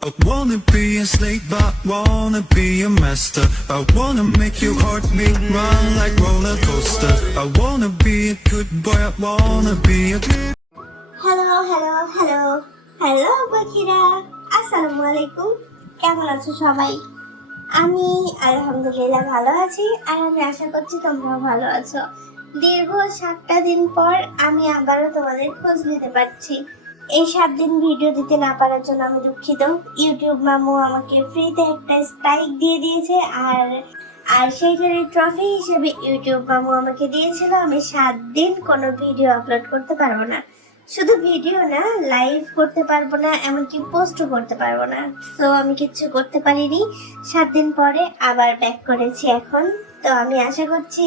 I wanna be a slave, but wanna be a master. I wanna make your heartbeat run like roller coaster. I wanna be a good boy, I wanna be a good. Hello বকিরা, আসসালামু আলাইকুম। কেমন আছো সবাই? আমি আলহামদুলিল্লাহ ভালো আছি, আর আমি আশা করছি তোমরাও ভালো আছো। দীর্ঘ 7টা দিন পর আমি আবারও তোমাদের খোঁজ নিতে পারছি। এই 7 দিন ভিডিও দিতে না পারার জন্য আমি দুঃখিত। ইউটিউব মামু আমাকে ফ্রিতে একটা স্ট্রাইক দিয়ে দিয়েছে, আর সেইখানে ট্রফি হিসেবে ইউটিউব মামু আমাকে দিয়েছিল আমি 7 দিন কোনো ভিডিও আপলোড করতে পারবো না। শুধু ভিডিও না, লাইভ করতে পারবো না, এমনকি পোস্টও করতে পারবো না। তো আমি কিচ্ছু করতে পারিনি। 7 দিন পরে আবার ব্যাক করেছি এখন। তো আমি আশা করছি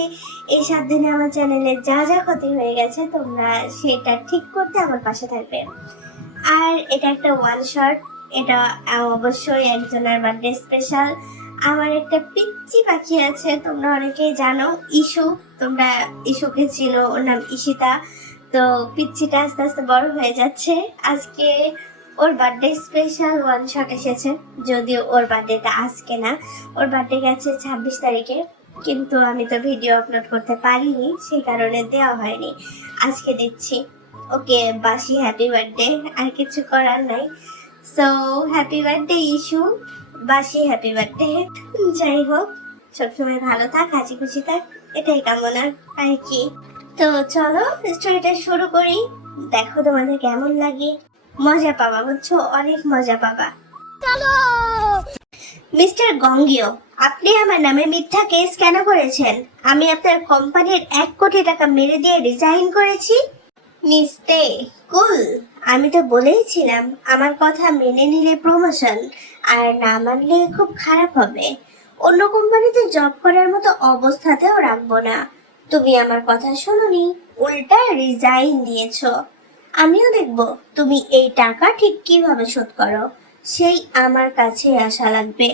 এই 7 দিনে আমার চ্যানেলে যা যা ক্ষতি হয়ে গেছে তোমরা সেটা ঠিক করতে আমার পাশে থাকবে। আর এটা একটা ওয়ান শট, এটা অবশ্যই একজনের বার্থডে স্পেশাল। আমার একটা পিচ্চি পাখি আছে, তোমরা অনেকেই জানো, ইস্যু। তোমরা ইস্যুকে ছিল, ওর নাম ঈশিতা। তো পিচ্চিটা আস্তে আস্তে বড় হয়ে যাচ্ছে। আজকে ওর বার্থডে স্পেশাল ওয়ান শট এসেছে, যদিও ওর বার্থডেটা আজকে না, ওর বার্থডে গেছে 26 তারিখে। কিন্তু আমি তো ভিডিও আপলোড করতে পারিনি, সেই কারণে দেওয়া হয়নি। আজকে দিচ্ছি ওকে বাসি হ্যাপি বার্থডে, আর কিছু করার নাই। সো হ্যাপি বার্থডে ইস্যু, বাসি হ্যাপি বার্থডে। যাই হোক, সবসময় ভালো থাক, হাসি খুশি থাক, এটাই কামনা আর কি। তো চলো স্টোরিটা শুরু করি। দেখো তোমাদের কেমন লাগে, মজা পাবা, বুঝছো, অনেক মজা পাবা। চলো। মিস্টার গঙ্গিও, আপনি আমার নামে মিথ্যা কেস কেন করেছেন? আমি আপনার কোম্পানির 1 কোটি টাকা মেরে দিয়ে রিজাইন করেছি। মিস্টে কুল, আমি তো বলেইছিলাম আমার কথা মেনে নিলে প্রমোশন, আর না মানলে খুব খারাপ হবে। অন্য কোম্পানিতে জব করার মতো অবস্থাতেও রাখবো না। তুমি আমার কথা শোনোনি, উল্টা রিজাইন দিয়েছো। আমিও দেখব তুমি এই টাকা ঠিক কিভাবে শোধ করো। সেই আমার কাছে আসা লাগবে,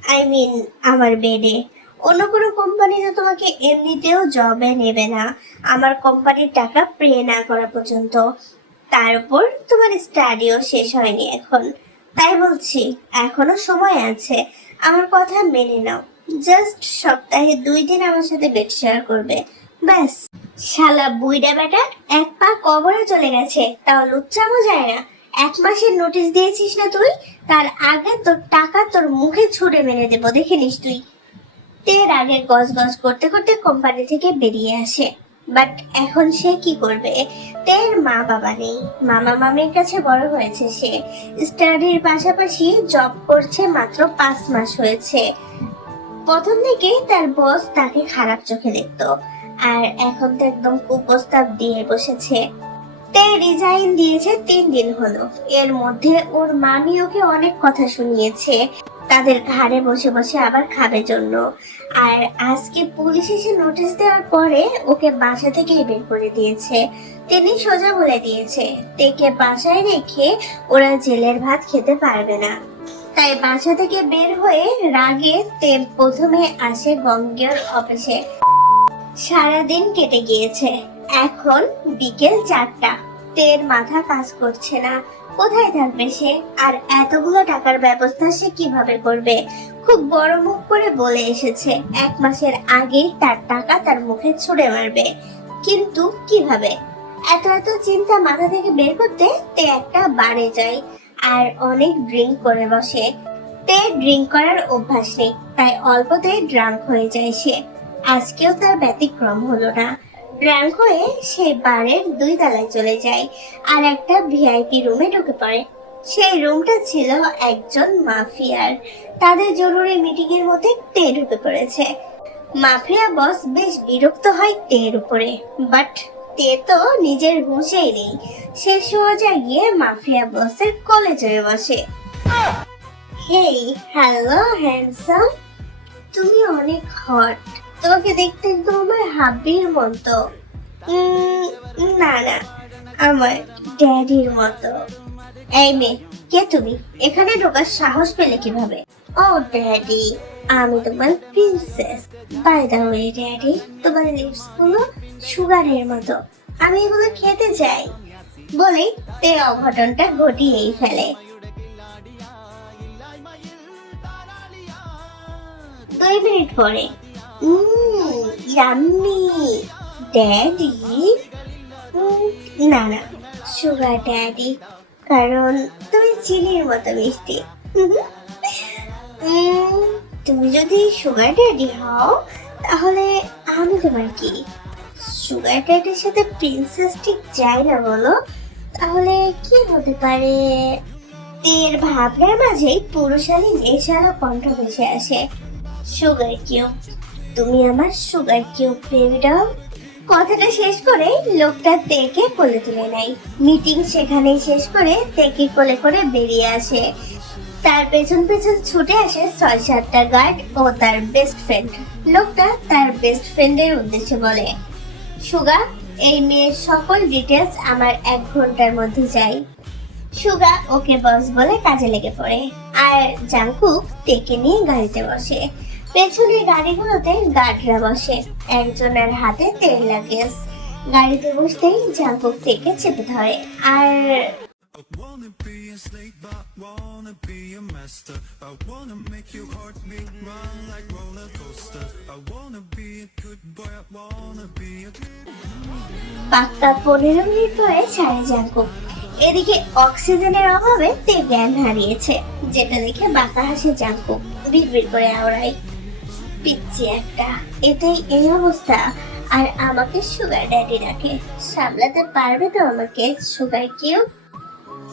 আই মিন আমার বেডে। অন্য কোনো কোম্পানি তো তোমাকে এমনিতেও জবে নেবে না আমার কোম্পানির টাকা পে না করা পর্যন্ত। তার উপর তোমার স্টাডিও শেষ হয়নি এখন। তাই বলছি এখনো সময় আছে, আমার কথা মেনে নাও। জাস্ট সপ্তাহে 2 দিন আমার সাথে বেড শেয়ার করবে, ব্যাস। শালা বুইড়া বেটা 1 পা কবরে চলে গেছে, তাও লুচ্চামো যায় না। 1 মাসের নোটিশ দিয়েছিস না তুই? তার আগে তোর টাকা তোর মুখে ছুঁড়ে মেরে দেবো, দেখে নিস তুই। তের আগে গজ গজ করতে করতে কোম্পানি থেকে বেরিয়ে আসে। বাট এখন সে কি করবে? তের মা বাবা নেই, মামা মামির কাছে বড় হয়েছে সে। স্টাডির পাশাপাশি জব করছে, মাত্র 5 মাস হয়েছে। প্রথম দিকে তার বস তাকে খারাপ চোখে দেখতো, আর এখন তো একদম কুপ্রস্তাব দিয়ে বসেছে। তে রিজাইন দিয়েছে 3 দিন হলো। এর মধ্যে ওর মামি ওকে অনেক কথা শুনিয়েছে, তাদের ঘাড়ে বসে বসে আবার খাবে জন্য। আর আজকে পুলিশ এসে নোটিশ দেওয়ার পরে ওকে বাসা থেকেই বের করে দিয়েছে। তিনি সোজা বলে দিয়েছে তেকে বাসায় রেখে ওরা জেলের ভাত খেতে পারবে না। তাই বাসা থেকে বের হয়ে রাগে তে প্রথমে আসে গঙ্গের অফিসে। সারাদিন কেটে গিয়েছে, এখন বিকেল 4টা। তের মাথা কাজ করছে না, কোথায় থাকবে সে, আর এতগুলো টাকার ব্যবস্থা সে কিভাবে করবে? খুব বড় মুখ করে বলে এসেছে 1 মাসের আগেই তার টাকা তার মুখে ছুঁড়ে মারবে, কিন্তু কিভাবে? এত এত চিন্তা মাথা থেকে বের করতে তে একটা বারে যায় আর অনেক ড্রিঙ্ক করে বসে। তে ড্রিঙ্ক করার অভ্যাস নেই, তাই অল্পতেই ড্রাঙ্ক হয়ে যায় সে। আজকেও তার ব্যতিক্রম হলো না। ড্রাঙ্ক হয়ে সে বারের 2 তলায় চলে যায় আর একটা ভিআইপি রুমে ঢুকে পড়ে। সেই রুমটা ছিল একজন মাফিয়ার। তাদের জরুরি মিটিং এর মধ্যে তে ঢুকে পড়েছে। মাফিয়া বস বেশ বিরক্ত হয় তের উপরে, বাট তে তো নিজের হুঁশেই নেই। সে সোজা গিয়ে মাফিয়া বসের কোলে চড়ে বসে। হেই, হ্যালো হ্যান্ডসাম, তুমি অনেক হট। তোমাকে দেখতে একদম আমার হাবির মতো। না না, আমার ড্যাডির মতো। এই মেয়ে, কে তুমি? এখানে ঢোকার সাহস পেলে কিভাবে? ও ড্যাডি, আমি তোমার princess. By the way daddy, তোমার লিপস গুলো সুগারের মতো, আমি এগুলো খেতে চাই। বলেই তে অঘটনটা ঘটিয়েই ফেলে। 2 মিনিট পরে। Yummy daddy. না না, সুগার ড্যাডি, কারণ তুমি চিনির মতো মিষ্টি। তুমি যদি সুগার ড্যাডি হও তাহলে আমি তোমার কি? সুগার ড্যাডির সাথে প্রিন্সেস ঠিক যায় না বলো? তাহলে কি হতে পারে? তীর ভাবনার মাঝেই পুরুষালী নেশালো কণ্ঠ ভেসে আসে। সুগার কিউব, তুমি আমার সুগার কিউব বেবি ডল। কথাটা শেষ করে লোকটা তেকে কোলে তুলে নেয়। মিটিং সেখানেই শেষ করে তেকে কোলে করে বেরিয়ে আসে। তার পেছন পেছন ছুটে আসে 6-7টা গার্ড ও তার বেস্ট ফ্রেন্ড। লোকটা তার বেস্ট ফ্রেন্ডের উদ্দেশ্যে বলে, সুগা, এই মেয়ের সকল ডিটেলস আমার 1 ঘন্টার মধ্যে চাই। সুগা ওকে বস বলে কাজে লেগে পড়ে। আর জাংকুক তেকে নিয়ে গাড়িতে বসে। পেছনের গাড়িগুলোতে গার্ডরা বসে। একজনের হাতে তেল লাগেজ। গাড়িতে বসতেই জাংকুক তেকে চেপে ধরে। আর I wanna be a slave, but wanna be a master. I wanna make your heartbeat run like roller coaster. I wanna be a good boy, I wanna be a পাক্কা 15 minute পরে ছাড়ে Jungkook. এদিকে অক্সিজেনের অভাবে তে জ্ঞান হারিয়েছে, যেটা দেখে বাঁকা হাসে জাংকুক। বিড়বিড় করে আওড়ায়, পিচ্ছি একটা, এটাই এই অবস্থা। আর আমাকে সুগার ড্যাডি ডাকে। সামলাতে পারবে তো আমাকে সুগার কিউব?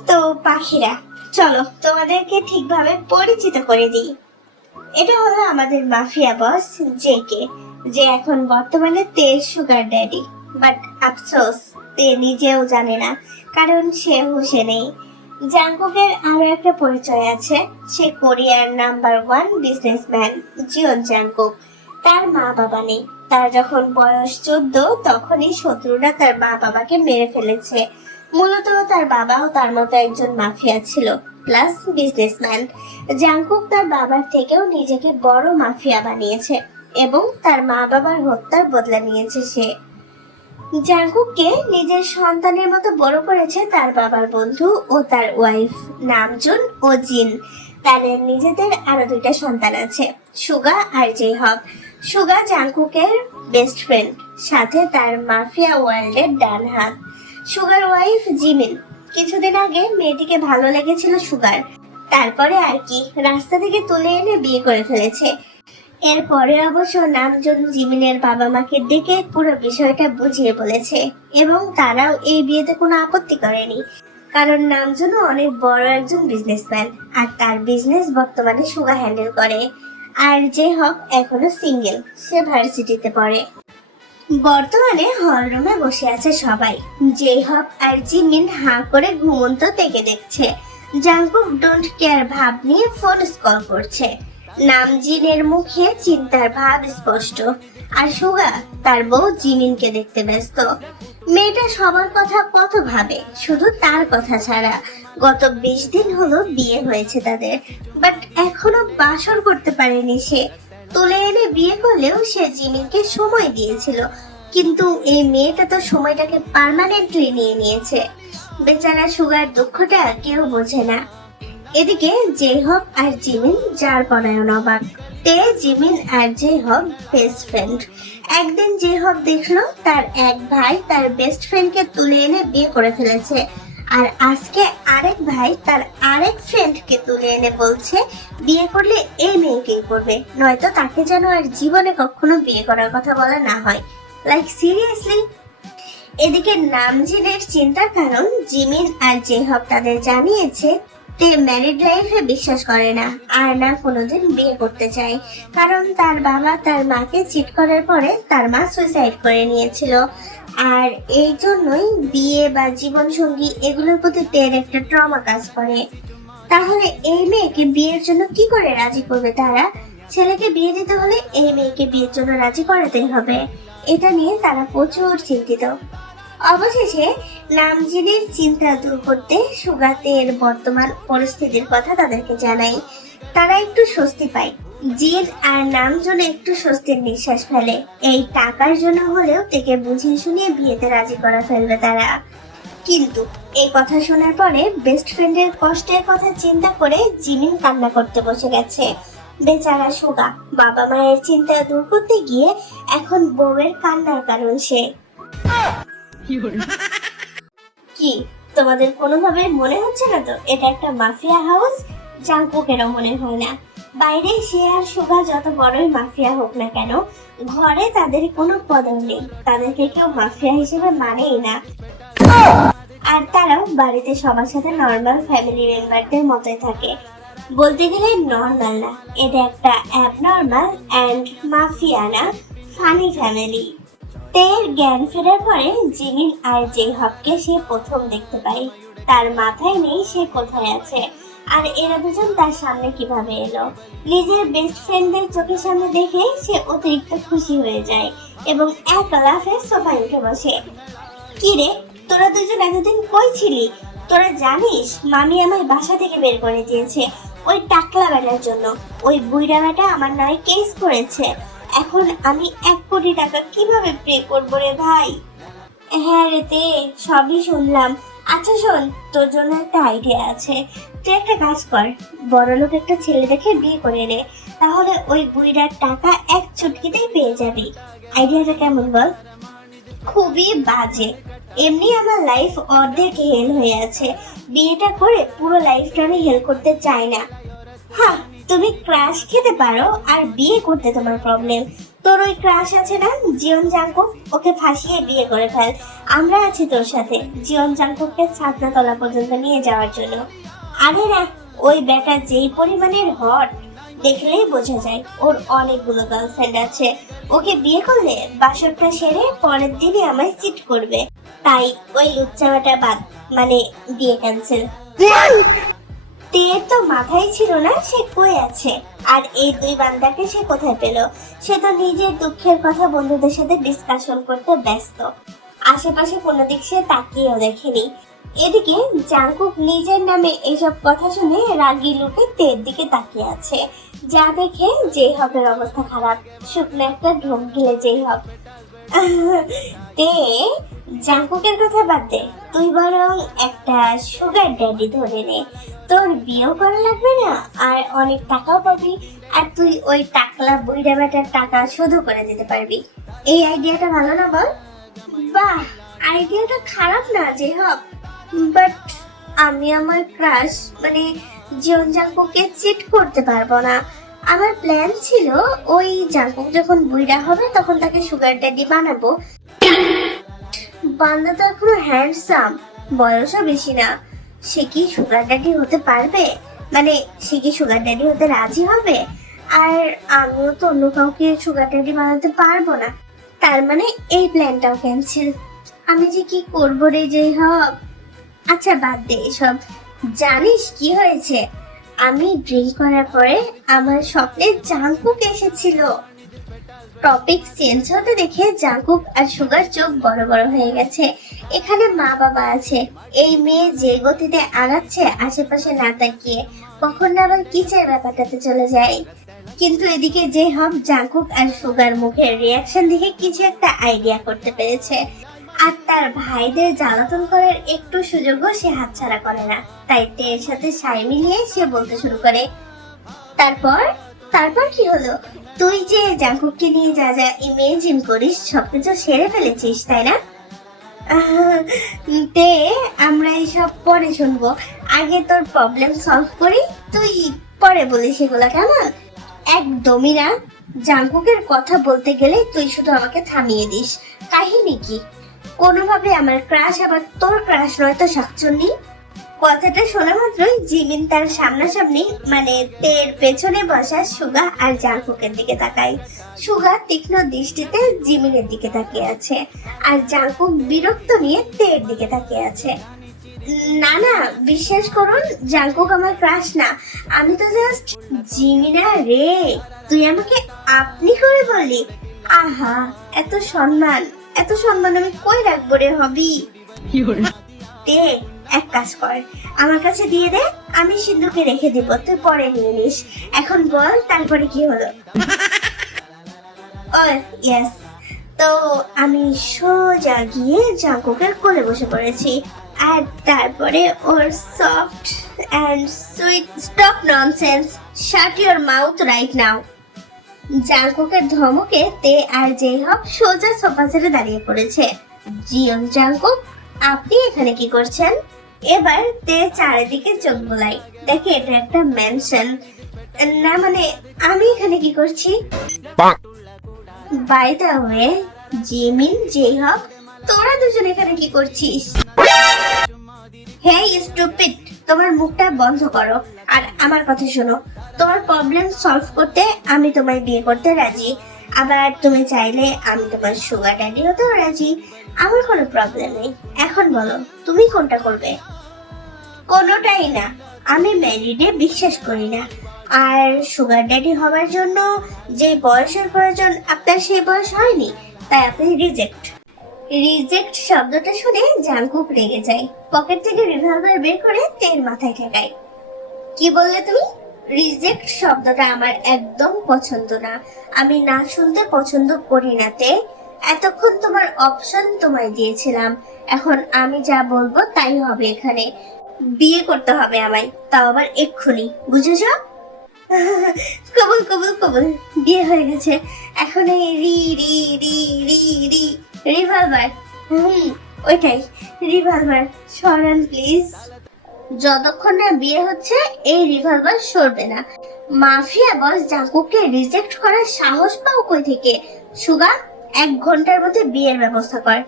তো পাখিরা, চলো তোমাদেরকে ঠিকভাবে পরিচিত করে দিই। এটা হলো আমাদের মাফিয়া বস জেকে, যে এখন বর্তমানে তের সুগার ড্যাডি। বাট আফসোস, তে নিজেও জানে না, কারণ সে হুঁশে নেই। জাংকুকের আরো একটা পরিচয় আছে। সে কোরিয়ার নাম্বার 1 বিজনেসম্যান জিওন জাংকুক। তার মা বাবা নেই। তার যখন বয়স 14, তখনই শত্রুরা তার মা বাবাকে মেরে ফেলেছে। মূলত তার বাবাও তার মতো একজন মাফিয়া ছিল, প্লাস বিজনেসম্যান। জাংকুক তার বাবার থেকেও নিজেকে বড় মাফিয়া বানিয়েছে এবং তার মা বাবার হত্যার বদলা নিয়েছে সে। জাংকুককে নিজের সন্তানের মতো বড় করেছে তার বাবার বন্ধু ও তার ওয়াইফ নামজুন ও জিন। তাদের নিজেদের আরো 2টা সন্তান আছে, সুগা আর জেহব। সুগা জাংকুকের বেস্ট ফ্রেন্ড, সাথে তার মাফিয়া ওয়ার্ল্ডের ডান হাত। Sugar wife Jimin. কিছুদিন আগে মেয়েটিকে ভালো লেগেছিল সুগার, তারপরে আর কি রাস্তা থেকে তুলে এনে বিয়ে করে ফেলেছে। এরপরে অবশ্য নামজুন জিমিনের বাবা মাকে ডেকে পুরো বিষয়টা বুঝিয়ে বলেছে এবং তারাও এই বিয়েতে কোনো আপত্তি করেনি, কারণ নামজুনও অনেক বড় একজন বিজনেসম্যান আর তার বিজনেস বর্তমানে সুগা হ্যান্ডেল করে। আর জেহব এখনো সিঙ্গেল, সে ভার্সিটিতে পড়ে। বর্তমানে হল রুমে বসে আছে সবাই। জেহব আর জিমিন হাঁ করে ঘুমন্ত থেকে দেখছে। জাংকুক ডোন্ট কেয়ার ভাব নিয়ে ফোন স্কল করছে। নামজিনের মুখে চিন্তার ভাব স্পষ্ট। আর সুগা তার বউ জিমিনকে দেখতে ব্যস্ত। মেয়েটা সবার কথা কত ভাবে, শুধু তার কথা ছাড়া। গত 20 দিন হলো বিয়ে হয়েছে তাদের, বাট এখনো বাসর করতে পারেনি সে। তুলে এনে বিয়ে করলেও সে জিমিনকে সময় দিয়েছিল, কিন্তু এই মেয়েটা তো সময়টাকে পার্মানেন্টলি নিয়ে নিয়েছে। বেচারা সুগার দুঃখটা কেউ বোঝে না। এদিকে জেহব আর জিমিন যার পনায়ন অবাক। তে, জিমিন আর জেহব বেস্ট ফ্রেন্ড। একদিন জেহব দেখলো তার এক ভাই তার বেস্ট ফ্রেন্ডকে তুলে এনে বিয়ে করে ফেলেছে, আর আজকে আরেক ভাই তার আরেক ফ্রেন্ডকে তুলে এনে বলছে বিয়ে করলে এই মেয়েকেই করবে, নয়তো তাকে যেন আর জীবনে কখনো বিয়ে করার কথা বলা না হয়। Like seriously? এদিকে নামজিনের চিন্তার কারণ জিমিন আর জেহব তাদের জানিয়েছে তে ম্যারিড লাইফে বিশ্বাস করে না, আর না কোনোদিন বিয়ে করতে চায়, কারণ তার বাবা তার মাকে চিট করার পরে তার মা সুইসাইড করে নিয়েছিল। আর এই জন্যই বিয়ে বা জীবন সঙ্গী এগুলোর প্রতি তের একটা ট্রমা কাজ করে। তাহলে এই মেয়েকে বিয়ের জন্য কি করে রাজি করবে তারা? ছেলেকে বিয়ে দিতে হলে এই মেয়েকে বিয়ের জন্য রাজি করাতেই হবে। এটা নিয়ে তারা প্রচুর চিন্তিত। অবশেষে নামজিনের চিন্তা দূর করতে সুগাতের বর্তমান পরিস্থিতির কথা তাদেরকে জানাই। তারা একটু স্বস্তি পায়। জিন আর নামজনে একটু স্বস্তির নিঃশ্বাস ফেলে। এই টাকার জন্য হলেও থেকে বুঝিয়ে শুনিয়ে বিয়েতে রাজি করা ফেলবে তারা। কিন্তু এই কথা শোনার পরে বেস্ট ফ্রেন্ডের কষ্টের কথা চিন্তা করে জিমিন কান্না করতে বসে গেছে। বেচারা সুগা বাবা মায়ের চিন্তা দূর করতে গিয়ে এখন বউয়ের কান্নার কারণ সে। কি তোমাদের কোনোভাবে মনে হচ্ছে না তো এটা একটা মাফিয়া হাউস? জাংকুকেরও মনে হয় না। বাইরে সে আর সুগা যত বড়ই মাফিয়া হোক না কেন, ঘরে তাদের কোনো কদর নেই, তাদেরকে কেউ মাফিয়া হিসেবে মানেই না। আর তারাও বাড়িতে সবার সাথে নর্মাল ফ্যামিলি মেম্বারদের মতোই থাকে। বলতে গেলে নর্মাল না, এটা একটা অ্যাবনর্মাল অ্যান্ড মাফিয়ানা ফানি ফ্যামিলি। তের জ্ঞান ফেরার পরে জিমিন আর জেহবকে সে প্রথম দেখতে পায়। তার মাথায় নেই সে কোথায় আছে, আর এরা দুজন তার সামনে কিভাবে এলো। নিজের বেস্ট ফ্রেন্ডদের চোখের সামনে দেখে সে অতিরিক্ত খুশি হয়ে যায় এবং এক লাফে সোফায় উঠে বসে। কি রে, তোরা দুজন এতদিন কই ছিলি? তোরা জানিস মামি আমায় বাসা থেকে বের করে দিয়েছে ওই টাকলা বেটার জন্য। ওই বুইড়া বেটা আমার নামে কেস করেছে। এখন আমি 1 কোটি টাকা কিভাবে পে করবো রে ভাই? হ্যাঁ রে তে, সবই শুনলাম। আচ্ছা শোন, তোর জন্য একটা আইডিয়া আছে। তুই একটা কাজ কর, বড়লোক একটা ছেলে দেখে বিয়ে করে নে, তাহলে ওই বুইড়ার টাকা 1 চুটকিতেই পেয়ে যাবি। আইডিয়াটা কেমন বল? খুবই বাজে। এমনি আমার লাইফ অর্ধেক হেল হয়ে আছে, বিয়েটা করে পুরো লাইফটা আমি হেল করতে চাই না। হ্যাঁ, তুমি ক্রাশ খেতে পারো আর বিয়ে করতে তোমার প্রবলেম। তোর ওই ক্রাশ আছে না জিয়ন জাংকুক, ওকে ফাঁসিয়ে বিয়ে করে ফেল। আমরা আছি তোর সাথে জিয়ন জাংকুককে ছাদনা তলা পর্যন্ত নিয়ে যাওয়ার জন্য। আরে না, ওই বেটা যেই পরিমাণের হট, দেখলেই বোঝা যায় ওর অনেকগুলো গার্লফ্রেন্ড আছে। ওকে বিয়ে করলে বাসরটা সেরে পরের দিনই আমায় চিট করবে। তাই ওই লুচ্চাবাটা বাদ, মানে বিয়ে ক্যান্সেল। তের তো মাথায় ছিল না সে কই আছে, আর এই 2 বান্দাকে সে কোথায় পেল? সে তো নিজের দুঃখের কথা বন্ধুদের সাথে ডিসকাশন করতে ব্যস্ত, আশেপাশে কোনো দিক সে তাকিয়েও দেখেনি। এদিকে জাংকুক নিজের নামে এসব কথা শুনে রাগী লোকে তের দিকে তাকিয়ে আছে, যা দেখে জেহবের অবস্থা খারাপ। শুকনো একটা ঢোক গিলে জেহব। তে, জাংকুকের কথা বাদ দে, তুই বরং একটা সুগার ড্যাডি ধরে নে। তোর বিয়েও করা লাগবে না, আর অনেক টাকাও পাবি, আর তুই ওই টাকলা বুইড়া বেটার টাকা শোধ করে দিতে পারবি। এই আইডিয়াটা ভালো না বল? বাহ, আইডিয়াটা খারাপ না জেহব, বাট আমি আমার ক্রাশ মানে জিয়ন জাংকুককে চিট করতে পারবো না। আমার প্ল্যান ছিল ওই জাংকুক যখন বুইড়া হবে তখন তাকে সুগার ড্যাডি বানাবো। বান্দা তো এখনো হ্যান্ডসাম, বয়সও বেশি না। সে কি সুগার ড্যাডি হতে পারবে? মানে সে কি সুগার ড্যাডি হতে রাজি হবে? আর আমিও তো অন্য কাউকে সুগার ড্যাডি বানাতে পারবো না। তার মানে এই প্ল্যানটাও ক্যান্সেল। আমি যে কি করবো রে জেহব? আচ্ছা বাদ দে এসব। জানিস কি হয়েছে? আমি ড্রিঙ্ক করার পরে আমার স্বপ্নে জাংকুক এসেছিল। টপিক চেঞ্জ হতে দেখে জাংকুক আর সুগার চোখ বড় বড় হয়ে গেছে। এখানে মা বাবা আছে, এই মেয়ে যে গতিতে আগাচ্ছে আশেপাশে না তাকিয়ে, কখন না আবার কিচের ব্যাপারটাতে চলে যায়। কিন্তু এদিকে জেহব জাংকুক আর সুগার মুখের রিয়াকশন দেখে কিছু একটা আইডিয়া করতে পেরেছে, আর তার ভাইদের জ্বালাতন করার একটু সুযোগও সে হাতছাড়া করে না। তাই তের সাথে সাই মিলিয়ে সে বলতে শুরু করে, তারপর তারপর কি হলো? তুই যে জাংকুককে নিয়ে যা যা ইমেজিন করিস সবকিছু সেরে ফেলেছিস, তাই না? তে, আমরা এইসব পরে শুনবো, আগে তোর প্রবলেম সলভ করি, তুই পরে বলিস এগুলা, কেমন? একদমই না। জাংকুকের কথা বলতে গেলে তুই শুধু আমাকে থামিয়ে দিস। কাহিনী কি? কোনোভাবে আমার ক্রাশ আবার তোর ক্রাশ নয় তো শাকচুন্নি? কথাটা শোনা মাত্রই জিমিন তার সামনাসামনি মানে তের পেছনে বসা সুগা আর জাংকুকের দিকে তাকায়। সুগা তীক্ষ্ণ দৃষ্টিতে জিমিনের দিকে তাকিয়ে আছে, আর জাংকুক বিরক্ত নিয়ে তের দিকে তাকিয়ে আছে। না না, বিশ্বাস করুন, জাংকুক আমার ক্রাশ না, আমি তো জাস্ট জিমিনা রে। তুই আমাকে আপনি করে বললি? আহা, এত সম্মান, এত সম্মান আমি কই রাখবো রে হবি? তে, এক কাজ কর, আমার কাছে দিয়ে দে, আমি সিন্ধুকে রেখে দিব, তুই পরে নিয়ে নিস। এখন বল তারপরে কি হলো? ও ইয়েস, তো আমি সোজা গিয়ে জাংকুকের কোলে বসে পড়েছি, আর তারপরে ওর soft and sweet, stop nonsense. Shut your mouth right now. জাঙ্কুকের ধমকে তে আর জেহব সোজা সোফা ছেড়ে দাঁড়িয়ে পড়েছে। জিয়ন জাঙ্কুক, আপনি এখানে কি করছেন? এবার তে চারিদিকে চোখ বোলাই, দেখে এটা একটা ম্যানশন। না মানে আমি এখানে কি করছি? বাই দ্য ওয়ে, জিমিন জেহব, তোরা দুজন এখানে কি করছিস? হেই স্টুপিড, তোমার মুখটা বন্ধ করো আর আমার কথা শোনো। তোমার প্রবলেম সলভ করতে আমি তোমায় বিয়ে করতে রাজি, আবার তুমি চাইলে আমি তোমার সুগার ড্যাডি হতেও রাজি। আমার কোনো প্রবলেম নেই। এখন বলো তুমি কোনটা করবে? কোনোটাই না, আমি ম্যারিডে বিশ্বাস করি না। আর সুগার ড্যাডি হওয়ার জন্য যে বয়সের প্রয়োজন আপনার সেই বয়স হয়নি, তাই আপনি রিজেক্ট। রিজেক্ট শব্দটা শুনে জাঙ্কুক রেগে যায়, পকেট থেকে রিভলভার বের করে তের মাথায় ঠেকায়। কি বললে তুমি? রিজেক্ট শব্দটা আমার একদম পছন্দ না, আমি না শুনতে পছন্দ করি না তে। এতক্ষণ তোমার অপশন তোমায় দিয়েছিলাম, এখন আমি যা বলবো তাই হবে। এখানে বিয়ে করতে হবে আমায়, তাও আবার এক্ষুনি, বুঝেছ? কবুল কবুল কবুল, বিয়ে হয়ে গেছে। এখন এই রি রি রি রি রি রিভলভার, ওইটাই রিভলভার, সরান প্লিজ। যতক্ষণ না বিয়ে হচ্ছে এই রিভলভার সরবে না। মাফিয়া বস জাঙ্কুককে রিজেক্ট করার সাহস পাও কই থেকে? সুগা, 1 ঘন্টার মধ্যে বিয়ের ব্যবস্থা কর।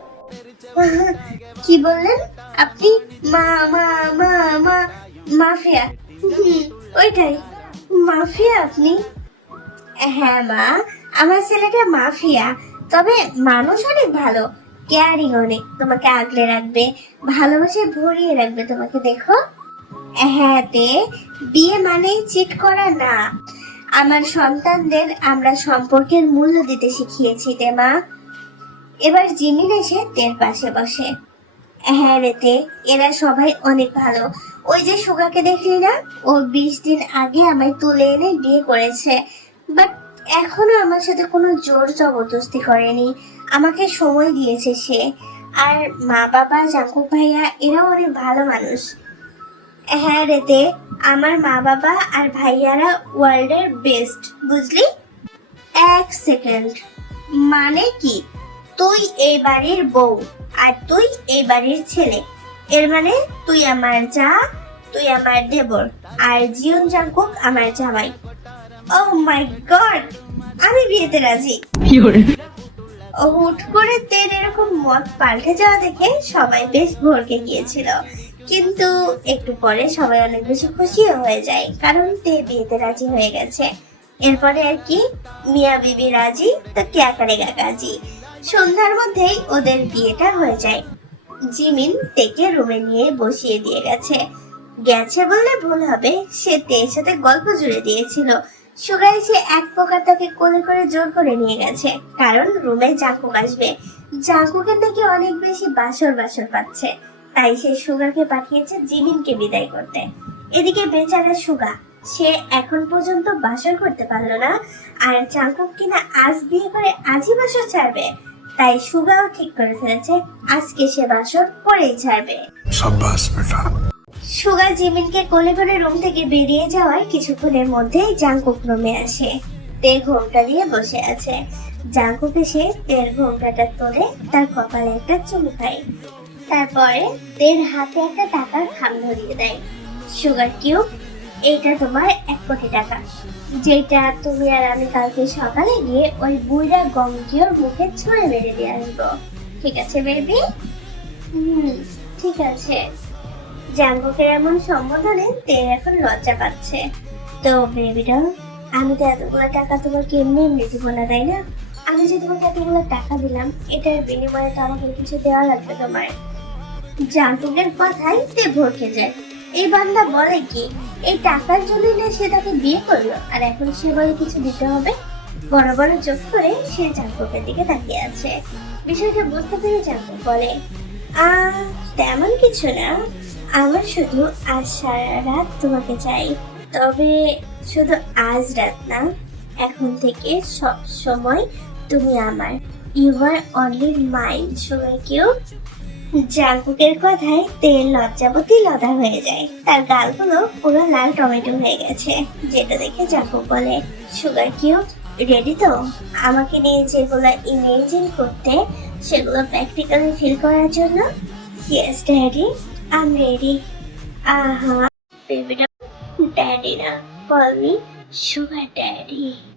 কি বললেন আপনি? মা মা মা মা মাফিয়া? ওইটাই মাফিয়া আপনি? হ্যাঁ মা, আমার ছেলেটা মাফিয়া, তবে মানুষ অনেক ভালো, কেয়ারিং অনেক, তোমাকে আগলে রাখবে, ভালোবাসে ভরিয়ে রাখবে তোমাকে। দেখো, হ্যাঁ তে, বিয়ে মানে চিট করা না। আমার সন্তানদের আমরা সম্পর্কের মূল্য দিতে শিখিয়েছি তে মা। এবার জিমিন এসে তের পাশে বসে। হ্যাঁ রে তে, এরা সবাই অনেক ভালো। ওই যে সুগাকে দেখলি না, ও 20 দিন আগে আমায় তুলে এনে বিয়ে করেছে, বাট এখনো আমার সাথে কোনো জোর জবরদস্তি করেনি, আমাকে সময় দিয়েছে সে। আর মা বাবা, জাঙ্কুক ভাইয়া, এরাও অনেক ভালো মানুষ। হ্যাঁ রেতে, আমার মা বাবা আর ভাইয়ারা ওয়ার্ল্ডের বেস্ট, বুঝলি? 1 সেকেন্ড, মানে কি? তুই এই বাড়ির বউ আর তুই এই বাড়ির ছেলে, এর মানে তুই আমার যা, তুই আমার দেবর, আর জিয়ন জাঙ্কুক আমার জামাই। ও মাই গড, আমি বিয়েতে রাজি। হুট করে তের এরকম মত পাল্টে যাওয়া দেখে সবাই বেশ ভড়কে গিয়েছিল, কিন্তু একটু পরে সবাই অনেক বেশি খুশিও হয়ে যায়, কারণ তে বিয়েতে রাজি হয়ে গেছে। এরপরে আর কি, মিয়া বিবি রাজি তো ক্যা করেগা গাজি। সন্ধ্যার মধ্যেই ওদের বিয়েটা হয়ে যায়। জিমিন তেকে রুমে নিয়ে বসিয়ে দিয়ে গেছে। গেছে বললে ভুল হবে, সে তের সাথে গল্প জুড়ে দিয়েছিল। সুগা এসে এক প্রকার তাকে কোলে করে জোর করে নিয়ে গেছে, কারণ রুমে জাঙ্কুক আসবে। জাঙ্কুকের নাকি অনেক বেশি বাসর বাসর পাচ্ছে, তাই সে সুগাকে পাঠিয়েছে জিমিনকে বিদায় করতে। এদিকে বেচারা সুগা, সে এখন পর্যন্ত বাসর করতে পারলো না, আর জাঙ্কুক কিনা আজ বিয়ে করে আজই বাসর ছাড়বে। তাই সুগাও ঠিক করে ফেলেছে আজকে সে বাসর করেই ছাড়বে। शाबाश बेटा। সুগা জিমিনকে কোলে করে রুম থেকে বেরিয়ে যাওয়ার কিছুক্ষণের মধ্যেই জাঙ্কুক রুমে আসে। তে ঘোমটা দিয়ে বসে আছে। জাঙ্কুক এসে তের ঘোমটাটা তোলে, তার কপালে একটা চুমু খায়, তারপরে তের হাতে একটা টাকার খাম ধরিয়ে দেয়। সুগার কিউব, এইটা তোমার 1 কোটি টাকা, যেটা তুমি আর আমি কালকে সকালে গিয়ে ওই বুইড়া গঙ্গিওর মুখে ছুঁড়ে মেরে দিয়ে আসবো, ঠিক আছে বেবি? ঠিক আছে। জাঙ্কুকের এমন সম্বোধনে তে এখন লজ্জা পাচ্ছে। তো বেবিটা, আমি তো এতগুলো টাকা তোমাকে এমনি এমনি দিব না, তাই না? আমি যে তোমাকে এতগুলো টাকা দিলাম, এটার বিনিময়ে তো আমাকে কিছু দেওয়া লাগবে তোমার। জাঙ্কুকের কথায় তে ভরকে যায়। এই বান্দা বলে কি, এই টাকার জন্যই না সে তাকে বিয়ে করলো, আর এখন সে বলে কিছু দিতে হবে? বড় বড় চোখ করে সে জাঙ্কুকের দিকে তাকিয়ে আছে। বিষয়টা বুঝতে পেরে জাঙ্কুক বলে, তেমন কিছু না, আমার শুধু আজ সারা রাত তোমাকে চাই, তবে শুধু আজ রাত না, এখন থেকে সব সময় তুমি আমার। You are only mine sugar cube. জাঙ্কুকের কথায় তেল লজ্জাবতী লতা হয়ে যায়, তার গালগুলো পুরো লাল টমেটো হয়ে গেছে, যেটা দেখে জাঙ্কুক বলে, সুগার কিউব রেডি তো? আমাকে নিয়ে যেগুলো ইমেজিন করতে সেগুলো প্র্যাকটিক্যালি ফিল করার জন্য? Yes daddy, I am ready. আহা বেবিটা ড্যাডি না, কল মি সুগার ড্যাডি।